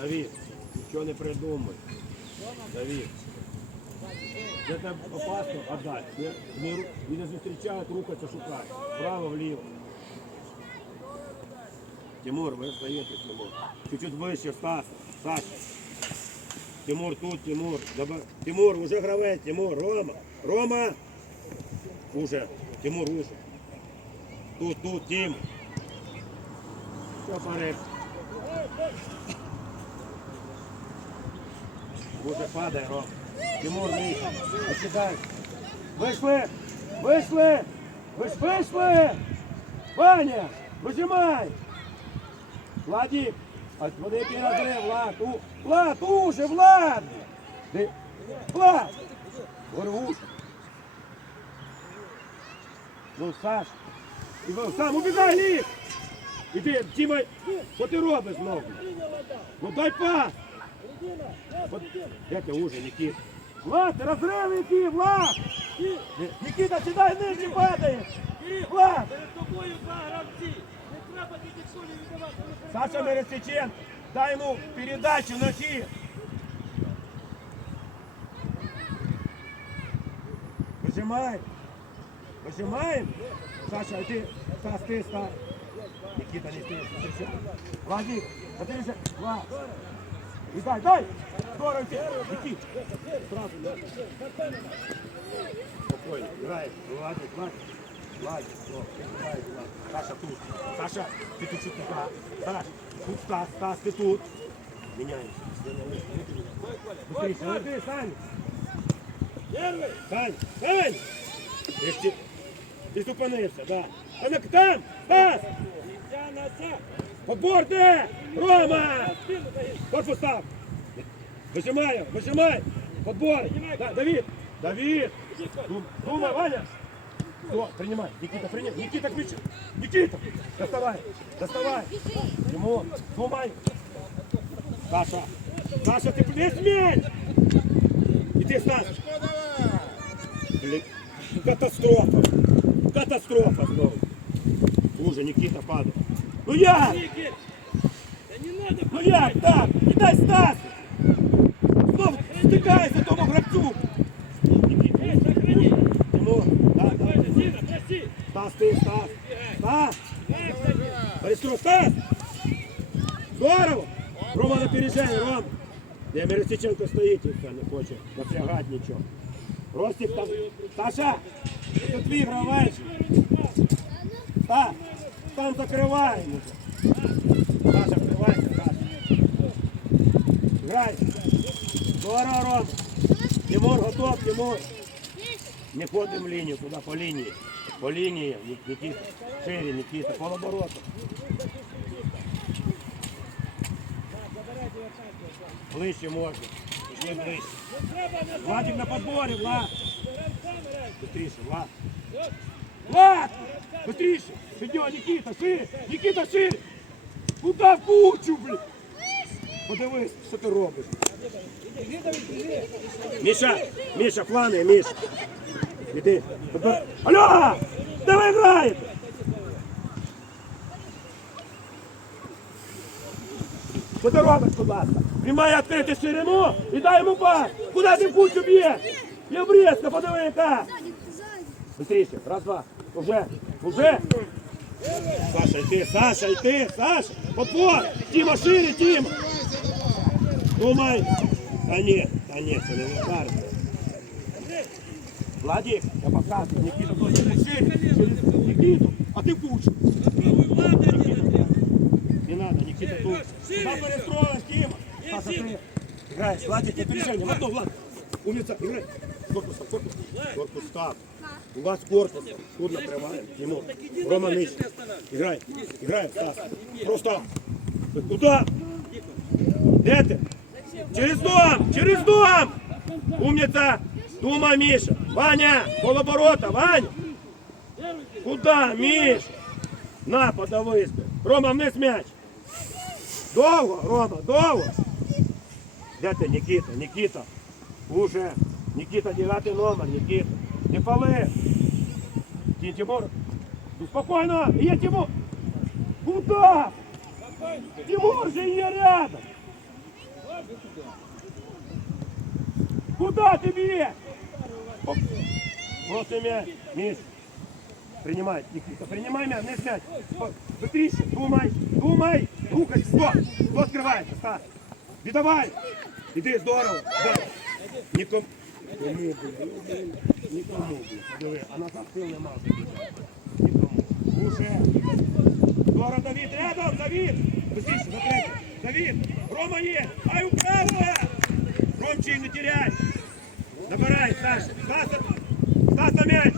Давид, нічого не придумай. Давид. Там опасно, отдай. Не, не, ру- не зустрічають, рухаться шукають. Вправо, вліво. Тимур, ви остаєтесь, Тимур. Чуть-чуть вище, Стас. Саша. Тимур тут, Тимур. Добав- Тимур, уже гравець, Тимур, Рома. Рома. Уже. Тимур, уже. Тут, тут, Тим. Все порядку. Уже падає, Ром. Тимур, Миша. Осідай. Вийшли! Вийшли! Вийшли! Ваня! Вижимай! Владик! А вони розрив, Влад! У, Влад, уже, Влад! Ти, Влад! Горвуш! Ну, Саш! І ви сам убігай, Лік! Іди, Тіма, що ти робиш знову? Ну дай пас! От, Де ти уже, Нікіт? Влад, ти розрив який, Влад! Ні- Нікіта, сідай нижній падає! Влад! Перед тобою два гравці. Не треба тільки кулі віддавати. Саша Мересиченко, дай ему передачу на фи. Выжимаем. Выжимаем. Саша, ты, Стас, ты, Стас. Никита, не ты. встречай. Владик, смотрите, Влад. И дай, дай. Здорово, Никит. Сразу, да. Спокойно, играет. Владик, Владик. Владик, о, играет, Влад. Саша тут. Саша, ты тут чуть туда. Саш, тут Стас, Стас, ты тут. Меняемся. Быстрее, ну ты, Сань. Сань, Сань. Ти ж ті- Ти зупинився, да. А на там, Стас. Я на це. Подбор де? Рома! Корпус став! Вижимаю, вижимай! Подбор! Да, Давид! Давид! Дум- Думай, Ваня! Все, принимай. Никита, принимай. Никита, ключ! Никита! Доставай! Доставай! Тимур, думай! Саша! Саша, ты плес мяч! И ты, Стас! Блин, катастрофа! Катастрофа снова! Уже Никита падает. Ну я! Нікіт. Та не надо. Ну як так? Віддай Стасу! Так. Пойди, Зіна, прости. Стас, ти, Стас! Стас! Борисов, Стас! Здорово! Рома на опережение, Ром! Де Миросличенко стоїть і все, не хоче напрягати нічого. Ростик там. Саша! Це твій гравець! Стас! Там закриваємо. Саша, вкривайся, Саша. Грай! Ром! Тимур, готов, Тимур! Не ходимо в лінію, туди по лінії. По лінії, Ні- Нікіта, шире, Нікіта, полоборота. Ближче можна. Пішли ближче. Владик на подборі, Влад. Быстріше, Влад. Влад! Быстріше! Підньо, Нікіта, шире! Нікіта, шире! Куда в кучу, блін? Подивись, що ти робиш. Міша, Міша, плани, Міша. Іди. Алло! Ви граєте? Робиш, будь ласка? Приймай відкрити ширину і дай йому пас. Куди ти кучу б'єш? Є обрізка, подиви яка. Быстріше, раз, два. Уже, уже. Саша, йти, Саша, йти, Саша. Подбор. Тіма, шире, Тіма. Думай. Та ні, та ні, це не удар. Владик, я показываю, Никита, то через шире, Никиту, а ты кучу. Не надо, Никита тут. Туда перестроилась, Тима. Саша, ты играешь, Владик, не переживай, в одно, Влад. Умница, играй. Корпус, так, корпус. Так. У вас корпус. Тут накрываем. Тимур. Рома Миш. Играй, играй, Стас. Просто. Куда? Ты? Через дом! Через дом! Умница! Дума, Миша! Ваня! Полоборота! Ваня! Куда, Миш? На, подавись! Рома, вниз м'яч! Довго, Рома, довго! Де ти, Нікіта? Нікіта! Уже! Нікіта, дев'ятий номер, Нікіта! Не пали! Ті- Тимур! Ну, спокійно! Є Тимур! Куда? Тимур же є рядом! Куда ты бьешь? Просто мяч. Миш. Принимай, Никита, принимай мяч, не мяч. Быстрее, думай, думай. Рухай, что? Кто открывается, Стас? Віддавай. Іди, здорово. Да. Нікому. Кому, блін? Нікому, блін. Диви, а назад сил нема. Нікому. Уже. Здорово, Давид, рядом, Давид. Быстріше, за третє. Давид, Рома є. Ай, управо. Ромчий, не теряй. Набирай, Саша. Стас, Стас на мяч.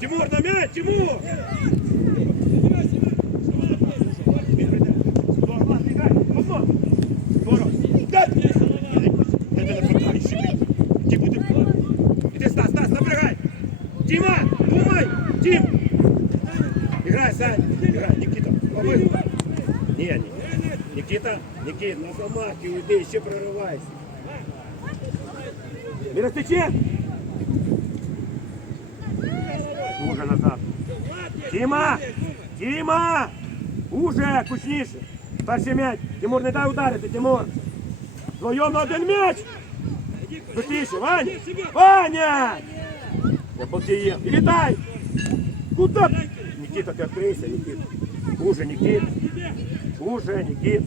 Тимур на мяч, Тимур. Він прийде. Здорово, ладно, іграй. Одно. Здорово. Да. Це не нападаючий, блін. Ті буде. Іди, Стас, Стас, напрягай. Тіма, думай. Тім. Играй, Сань, играй, Никита, лови. Не, не. Никита, Никита, на замахе уйди, еще прорывайся. Миростычен! Уже назад. Тима! Тима! Уже, кучніше. Перший м'яч. Тимур, не дай ударити, Тимур. Вдвоєм на один м'яч. Быстріше, Ваня! Ваня! Я покием. И летай! Куда? Никита, ты откройся, Никита. Уже, Никита. Уже, Никита.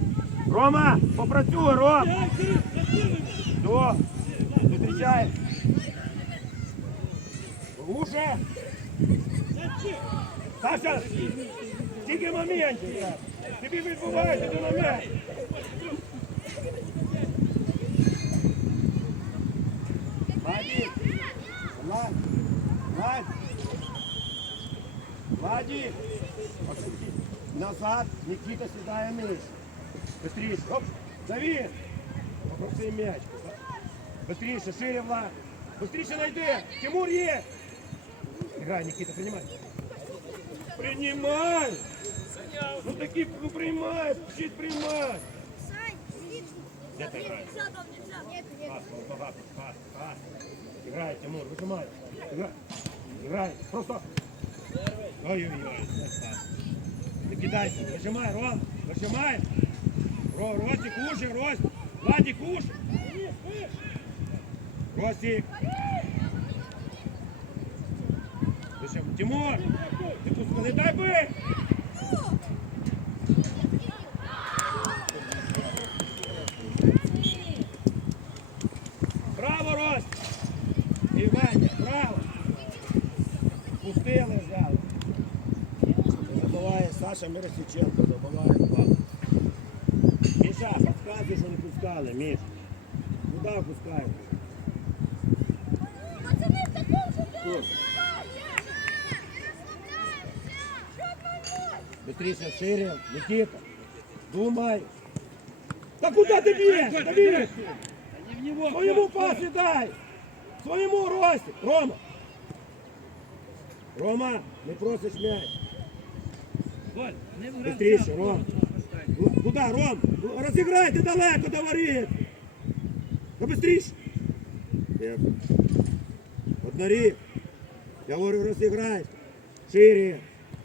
Рома, попрацюй, Ром. Все. Зустрічай. Уже. Саша, тільки моментів. так. Тобі відбувається, ти на м'яч. Владик, Влад, Влад, Владик, назад, Никита сідає нижче. Быстріше, оп, Давид, попроси м'яч. Быстріше, шире, Влад. Быстріше найди, Тимур є. Играй, Никита, принимай. Принимай! Ну таки, ну принимай, чуть принимай. Де ти граєш? Пас, багато, пас, пас. Играй, Тимур, выжимай. Играй. Играй. Просто. Ой-ой-ой. Пас. Не кидайся. Выжимай, Ром. Выжимай. Ро, Ростик, уши, Рост. Владик, уши. Ростик. Вышим. Тимур. Ты тут не дай бы. Браво, Рост. І Ваня, браво. Пустили взяли. Забиває Саша Миросиченко, Що не пускали, Міш. Куди пускають? Быстріше, шире, Никита. Думай. Та куди ти б'єш? Давид! Не. Своєму пасі дай! Своєму Рості! Рома! Рома, не просиш м'яч. Быстріше, Ром. Куди, Ром? Л- Розіграй, ти далеко до воріт. Та Однорі. Я говорю, розіграй. Шире.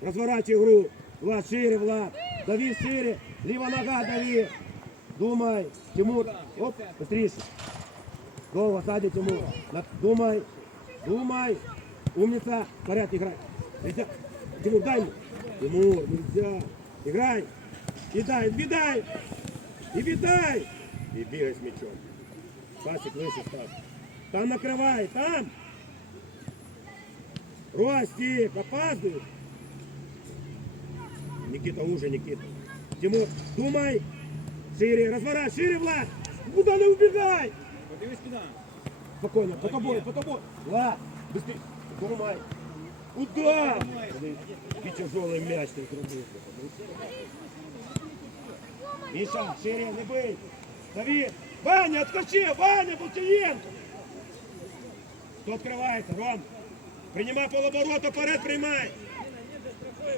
Розворачуй гру. Влад, шире, Влад. Дави шире. Ліва нога, дави. Думай. Тимур. Оп, быстріше. Довго сзади, Тимур. Думай. Думай. Умница. В порядке, играй. Тимур, дай ему. Тимур, нельзя. Играй. И дай, и дай. И віддай. И бегай с мячом. Пасик выше став. Там накрывай, там. Ростик, опаздывает. Никита уже, Никита. Тимур, думай. Шире, разворачивай, шире, Влад. Куда не убегай? Подивись куди. Спокойно, по тобой, по тобой. Влад, быстрее. Думай. Куда? И тяжелый мяч ты зробив. Миша, шире, не бий. Давид. Ваня, откачи, Ваня, Бултиенко. Кто открывается, Ром? Принимай полоборота, вперед принимай.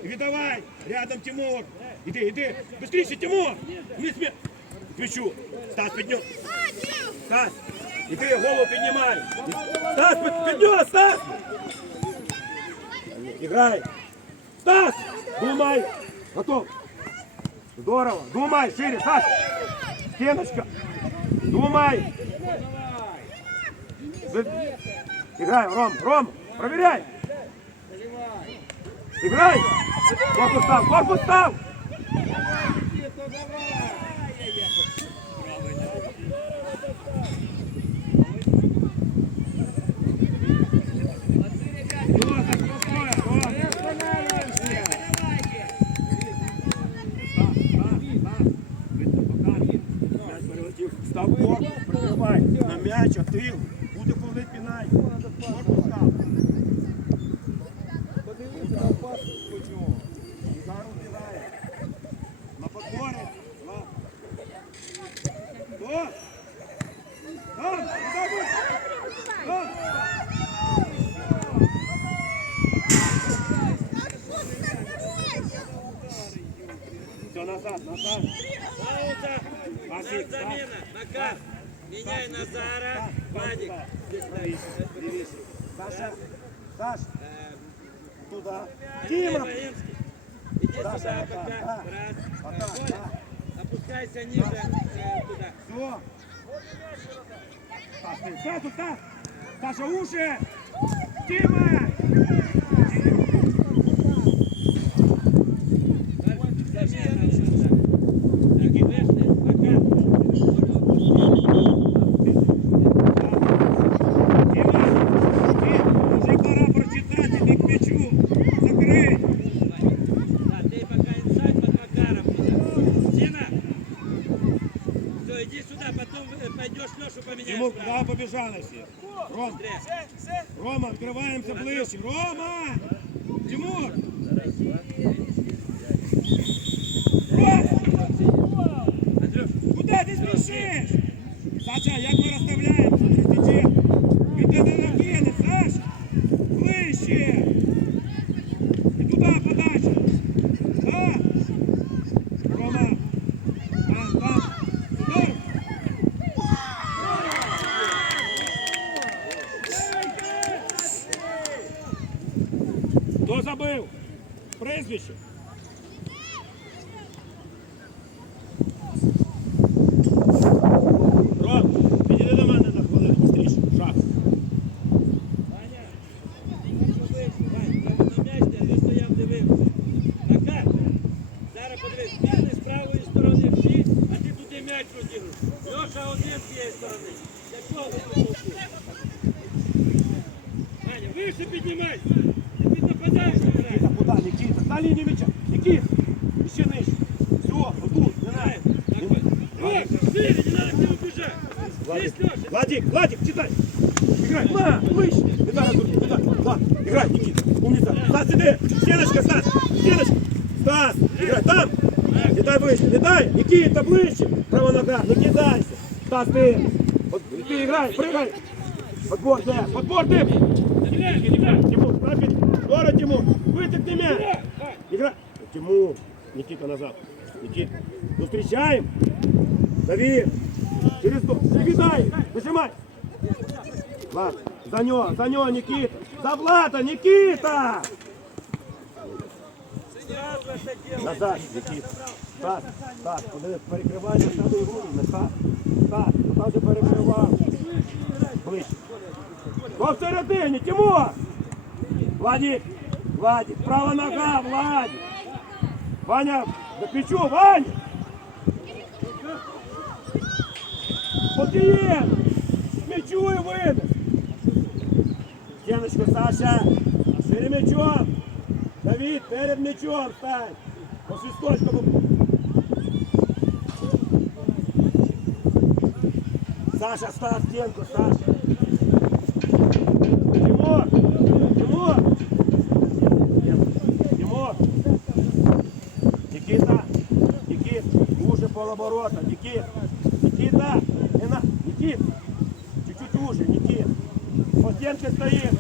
И віддавай. Рядом Тимур. Иди, иди. Быстрее, Тимур. Не смей. К мячу. Стас, поднем. Стас, иди, голову поднимай. Стас, под- поднес, Стас. Играй. Стас, думай. Готов. Здорово. Думай, шире, Стас. Стеночка. Думай. Играй, Ром, Ром, проверяй. Играй. Корпус став, корпус став. Прикривай. На м'яч, а ти буде коли пінай. Корпус став. Удар убирає. На подборе. Ладно. О! Там, куда будь? Там. Все, назад, назад. Пауза. Замена. Макар. Меняй Назара. Владик. Саша. Саш. Туда. Дима. Иди сюда пока. Раз. Опускайся ниже. Туда. Все. Саша, Саша, Саша, уши! Дима! Справа. куда побежали все? Ром, Быстрее. Рома, открываемся ближче. Рома! Тимур! Владик, Владик, читай. Играй. Не дай разрушить, не дай. Влад, играй, Никита, умница. Стас, иди. Стеночка, Стас, стеночка. Стас, играй, там. Выше, не дай. Никита, ближе. Права нога, не кидайся. Стас, ты. Ты играй, прыгай. Подбор, да, подбор, ты. Играй, играй. Тимур, нафиг. Здорово, Тимур. Вытекни мяч. Игра. Тимур. Никита назад. Никита. Ну встречаем. Дави. Через то. Привітай! Нажимай! Влад. За него, за него, Нікіта! За Влада, Нікіта! Назад, Нікіта. Так, так, перекривання саме гуляне, так. Так, там же перекривав. Ближче. Посередині, Тимур! Владик, Владик, права нога, Владик. Ваня, за плечо, Ваня! Подієн! Мячу і винес! Стеночку, Саша! Перед мячом! Давид, перед мячом стань! По свисточку. Саша, став стенку, Саша! Тимур! Тимур! Тимур! Никита! Никит! Уже полоборота! Никит! Чуть-чуть уже, Никит! По стенке стоит!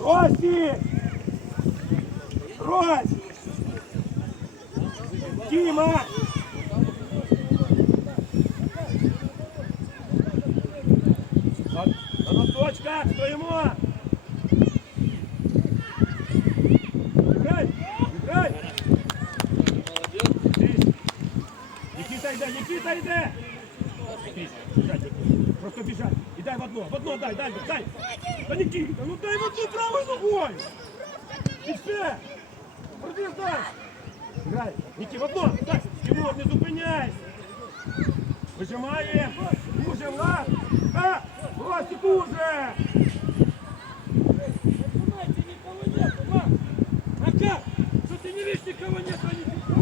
Ростик! Рось! Дима! На носочках стоїмо! Играй! Играй! Никита йде, Никита йде! Играй, Никита. Просто біжать. І дай в одно, в одно дай, дай, дай. Та Нікіта, ну дай в одну правою ногою. І все. Продив дай. Грай. Нікі, в одно. Так, Тимур, не зупиняйся. Вижимає. Уже, Влад. А, Ростик уже. Понимаете, никого нет, Влад. А как? Что ты не видишь, никого нет, они Вижимай.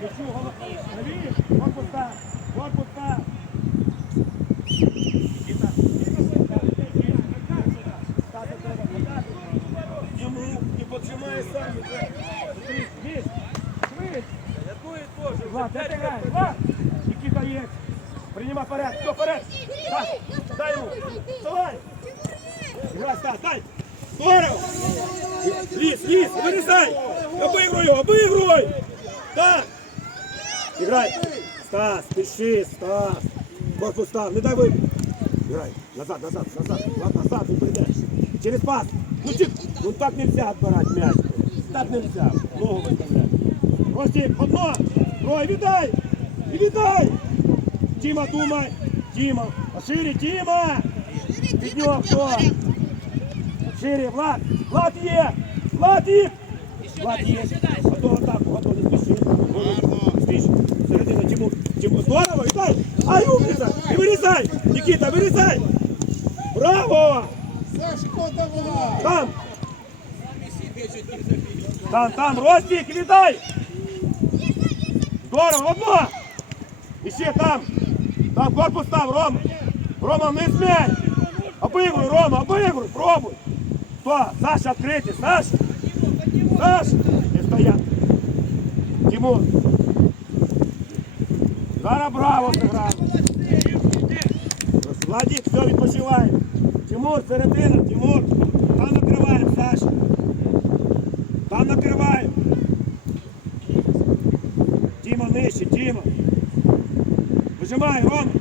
Давид, Корпус став, не дай вы. Играй. Назад, назад, назад. Влад, назад, не придешь. Через пас. Ну, чик. ну так нельзя отбирать мяч. Так нельзя. Ногу выставлять. Ростик, одно. Трой, віддай. І віддай. Тіма, думай. Тіма. Пошире, Тіма. Від нього хто? Шире, Влад. Влад є. Влад є. Влад є. Готов атаку, готов, не спіши. Спіши. Середина, Тимур. Тимур, здорово, віддай. Ай, умниця. І вирізай. Нікіта, вирізай. Браво. Там. Там, там, Ростик, віддай. Здорово, одно. І ще там. Там корпус став, Рома. Рома, не змяй. Обигруй, Рома, обигруй, пробуй. Хто? Саша відкритий, Саша. Саша. Не стояти. Тимур. Зараз браво зіграв. Владик, все, відпочивай. Тимур, середина, Тимур. Там накриваємо, Саша. Там накриваємо. Тіма нижче, Тіма. Вижимай, Ром.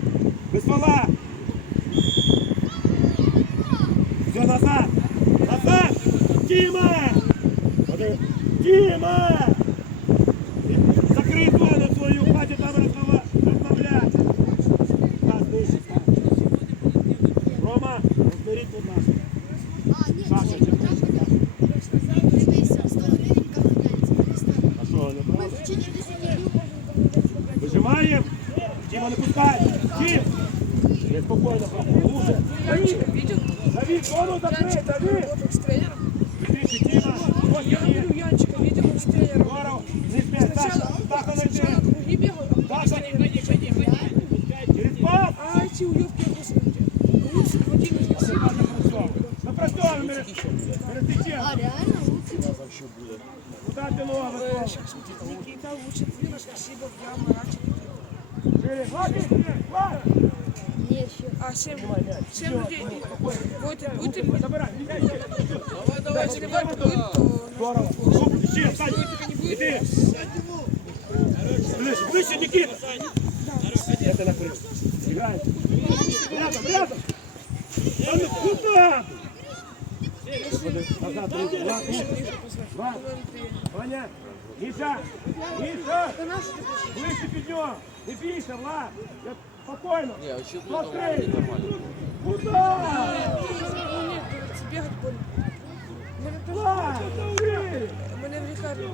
Видел? Дави, Бору, закрой, дави! Работу с тренером. Видите, Дима, Я говорю, Янчика видел, он с тренером. Бору. Сначала круги бегал. Саша, не ходи, ходи, А эти улевки обосновки. Лучше, ходи, не спасибо. На простом, Мерестичен. А, реально? Куда ты лова? Никита учит, видишь, ошибок, я мрачный. Через, ладно, ладно! А семь, семь людей. Вот, будете. Давай, давай, Если давай будет, то Здорово. Ну, ще, Сань. Іди. Ближче, ближче, Нікіта. Я тебе накрив. Играй. Рядом, рядом. Ну куди? Господи, назад, руки. Влад, ну. Влад. Ваня. Міша. Міша. Ближче під нього. Не бійся, Влад. Спокійно. Смотри. бігати больно. Мене Влад, уверен. мене в лікарню.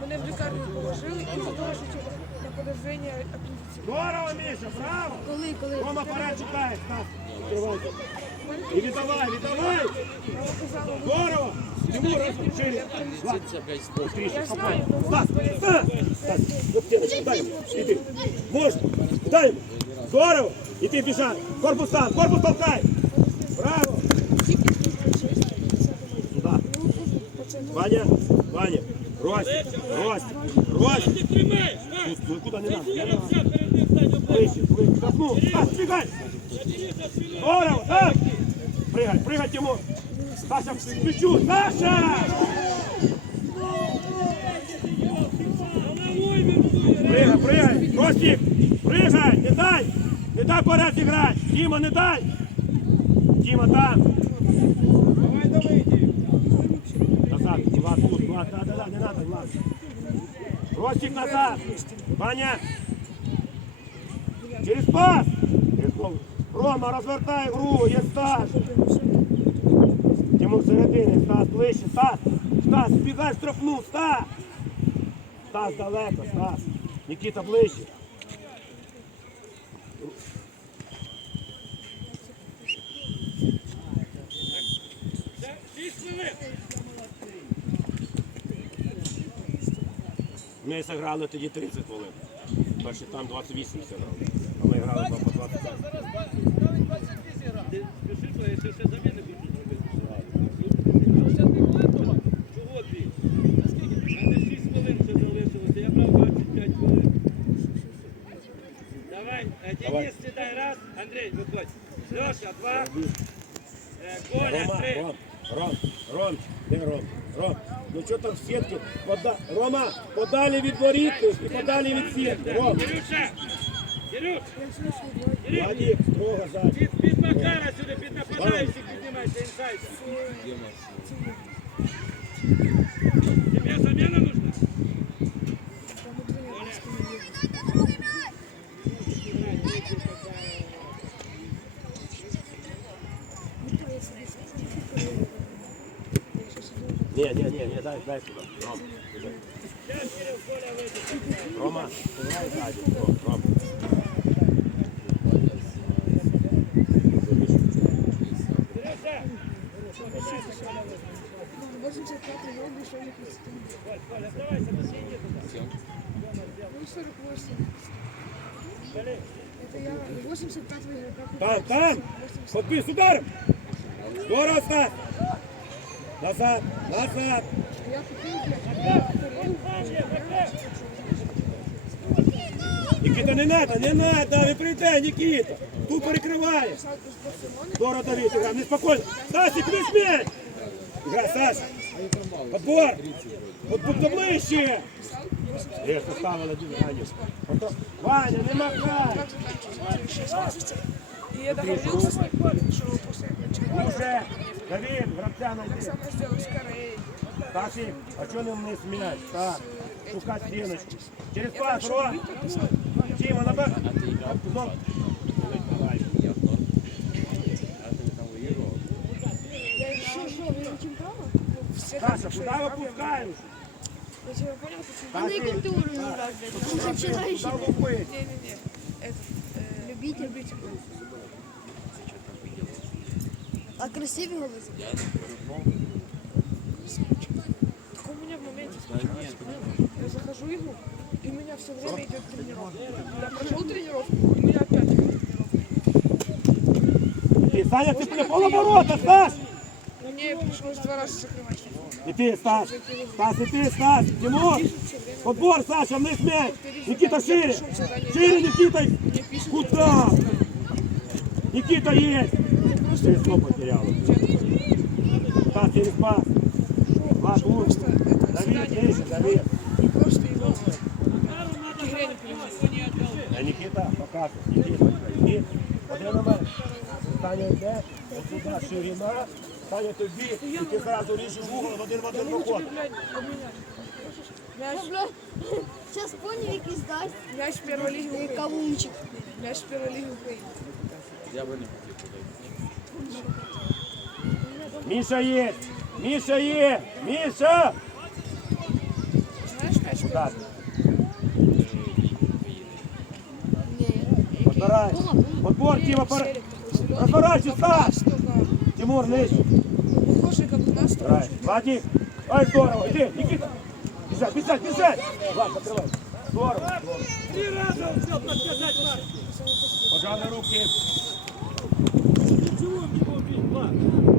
Мене в лікарню положили і задовжити на подозрення апендициту. Здорово, Міша, браво. Коли, коли? Рома, пора чекає. Відкривайте. І віддавай, віддавай. Здорово. Тимур, шире. Я знаю, но Стас, Стас. Стас, Локтеночку, дай. Дай ему. Здорово. И ты бежать. Корпус там, корпус толкай. Браво. Сюда. Ваня, Ваня. Ростик, Ростик, Ростик. Ти тримаєш, на! Тут, ну, куда не надо, не Зараз надо. все перед ним стань, обрати. Ближче, ближче. Копнул. Стас, бегай. Денис, спину. Здорово, так. Прыгай, прыгай, Тимур. Саша, к плечу. Саша! Головой вибудує. Прыгай, прыгай! Ростик! Прыгай! Не дай! Не дай поряд играть! Дима, не дай! Дима, там! Давай, давай, Назад, Влад, тут, Влад, да, да, да, не надо, Влад. Ростик назад! Ваня! Через пас! Рома, розвертай гру, є Стас! Тимур середини, Стас, ближче, Стас! Стас, збігай штрафну, Стас! Стас далеко, Стас. Нікіта ближче. Ми зіграли тоді 30 хвилин. Перші там 28 зіграли. А ми грали там по 25. Ти спішиш, що ще ще заміни хочу зробити. Чого ти? У мене 6 хвилин ще залишилося, я брав 25 хвилин. Давай, е, Денис, сідай раз, Андрій, виходь. Льоша, два. Е, Коля, Рома, три. Ром, Ром, Ром, де Ром? Ром, ну що там в сітки? Пода... Рома, подалі від воріт і подалі від сітки. Ром, Кирюша! Кирюш! Вадик, строго. Під, під Макара сюди, під нападаючих піднімайся, інсайд. Тебе замена нужна? Ні, ні, ні, ні, дай, дай сюди. Рома, грай ззаді. Ром, Ром. 85 гол, еще не 30. Коль, Коля, оставайся, посиди. 48. Это я 85 игрока. Там, там! Подбив, удар! Здорово, Стас! Назад, назад! Никита, не надо, не надо, не прийде, Никита! Тут перекриває! Здорово, Давид, игра, неспокойно! Стасик, не смей! Играй, Саша! Подбор! Вот будь ближче! Є, поставили один ранів. Ваня, не махай! И что Уже! Давид, гравця найди! сам сделаю скорее. Стасик, а чого не вниз сміяєш? Так, шукати стіночку. Через пас, Ром! Тіма, на бек! Ну, Що, що, ви на чемпіона? Всех Саша, куди випускаєш? Я тебя понял, что А на якому ти уровні грав, блядь? Тому що вчорашній. Куди випити? Не-не-не. Этот, э, Любитель. любитель. А красиві голи? Так у меня в моменте случилось. Я захожу игру, и у меня все время идет тренировка. Я прошел тренировку, и меня опять. Іди, Саня, ти не полоборота, Стас! Мне пришлось два раза закрывать. І ти, Стас. Стас, і ти, Стас. Тимур. Подбор, Саша, вниз м'яч. Никита, шире. Шире, Никита. Куда? Никита есть. Через что потерял? Стас, через пас. Влад, лучше. Просто это Давид, задание ниже, Давид. не просто его игре не понимаю. А Никита, показуй. Никита, іди. Один на мене. Саня йде, отсюди ширина. Саня тобі, і ти зразу ріжеш угол, в один в один виходить. Блядь, обменять. Мяч, Зараз поняв якийсь дасть. мяч первой лиги Украины. Кавунчик. Мяч первой лиги Украины. Міша є! Міша є! Міша! Ні. подбирай. Подбор, Тіма, пора. Розбирайся, Стас! Тимур, нижче. похожий как у нас. Владик. Ой, здорово. Іди, Никита. Біжать, біжать, біжать. Влад, закривай. Здорово. Три рази успел подсказать Марку. Пожали руки. Чего мне убить, Влад?